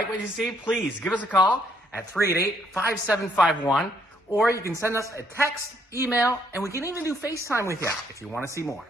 like what you see, please give us a call at 388-5751, or you can send us a text, email, and we can even do FaceTime with you if you want to see more.